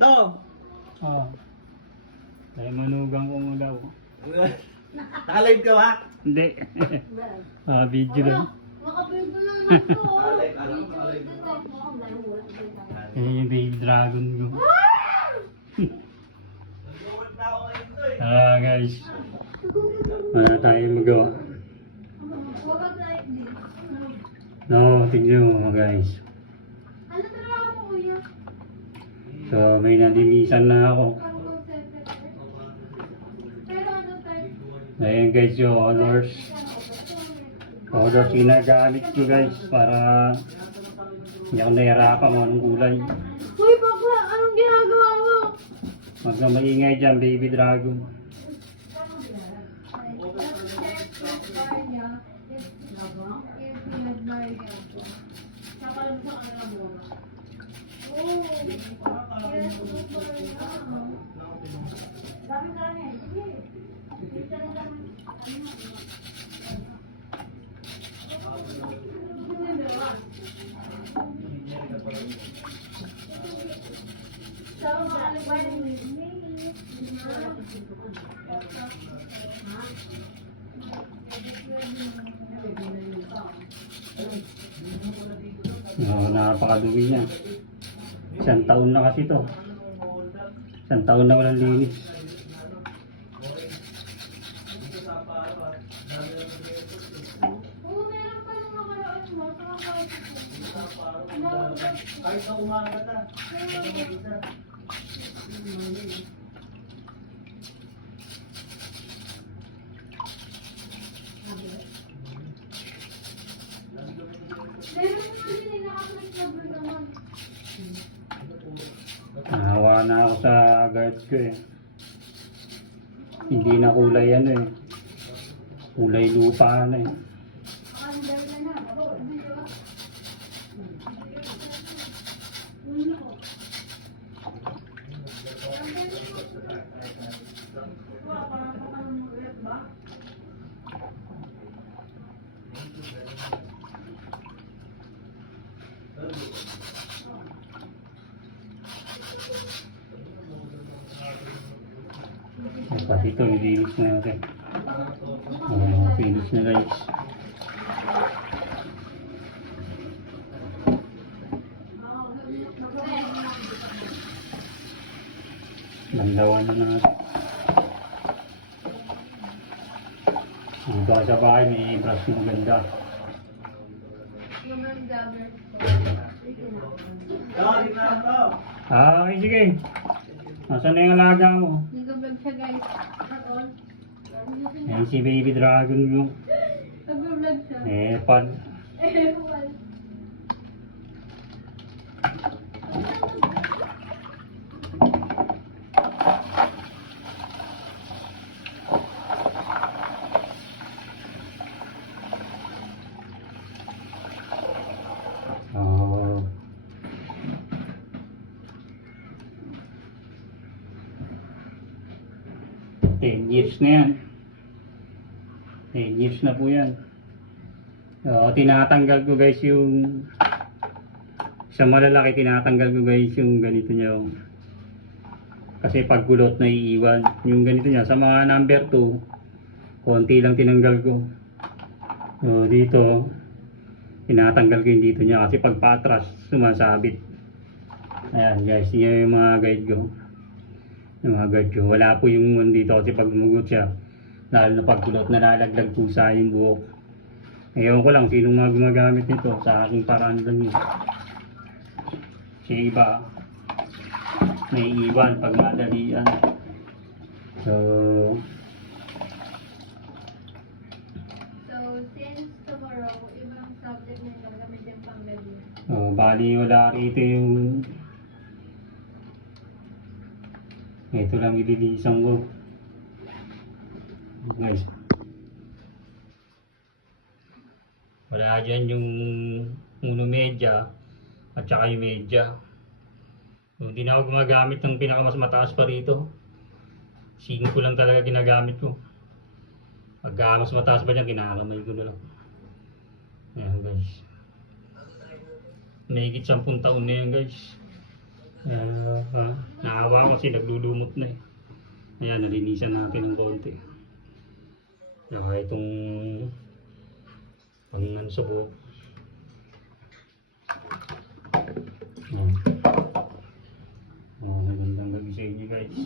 Dong! Oh. Kaya manugang ko mo daw. Naka-live ka ba? Hindi. Video lang. Makapwede na naman to. Yan yung baby dragon ko. Guys. Wala tayo magawa. No, tignan mo guys. Ano trabaho mo, kuya? So may nadinisan na ako. Pero ano tayo? Ayan guys yung honors. Honors ginagamit ko guys para hindi ako nahirapan kung anong kulay. Uy, bakla! Anong ginagawa mo? Huwag na maingay dyan, baby dragon. Napakaduwi niya. Isang taon na kasi to. Isang taon na walang linis. Oo, meron pa nung nakaraan mo. Kahit sa umaga ta. Nahawa na ako sa guards ko eh. Hindi na kulay ano eh. Kulay lupa na eh. Pati ito, nilinis na natin. Finish na guys. Bandawan na natin. Dito sa bahay, may brush na maganda. Okay, sige. Nasaan na yung alaga mo? Nag-vlog siya, guys. Yan si baby dragon mo. Nag-vlog siya. Pad. Oh. Ten years na yan. 10 years na po yan. Tinatanggal ko guys yung sa malalaki, tinatanggal ko guys yung ganito niya. Kasi pag gulot na iiwan. Yung ganito niya sa mga number 2, konti lang tinanggal ko. Dito tinatanggal ko yung dito niya kasi pag patras sumasabit. Ayan guys, yun yung mga guide ko. Yung mga guide ko. Wala po yung dito kasi pag gumugot siya, lalo na pagkulot, nalalaglag po sa yung buhok. Ewan ko lang sinong mga gumagamit nito, sa aking paraan lang yun. Kasi iba, may iwan pag madalian. So since tomorrow, ibang subject na yung gagamitin pang gabi. bali wala rito yung ito lang ililisan ko guys. Wala dyan yung uno medya at saka yung medya. Hindi na ako gumagamit ng pinakamas mataas pa rito. 5 lang talaga ginagamit ko. Pagka mas mataas pa dyan, kinakamay ko na lang. Ayan guys. Mahigit 10 taon na yan guys. kasi naglulumot na eh. Ayan, nalinisan natin ng konti. Saka itong pang ano sa buhok. Ayan. Oh, magandang gabi sa inyo guys.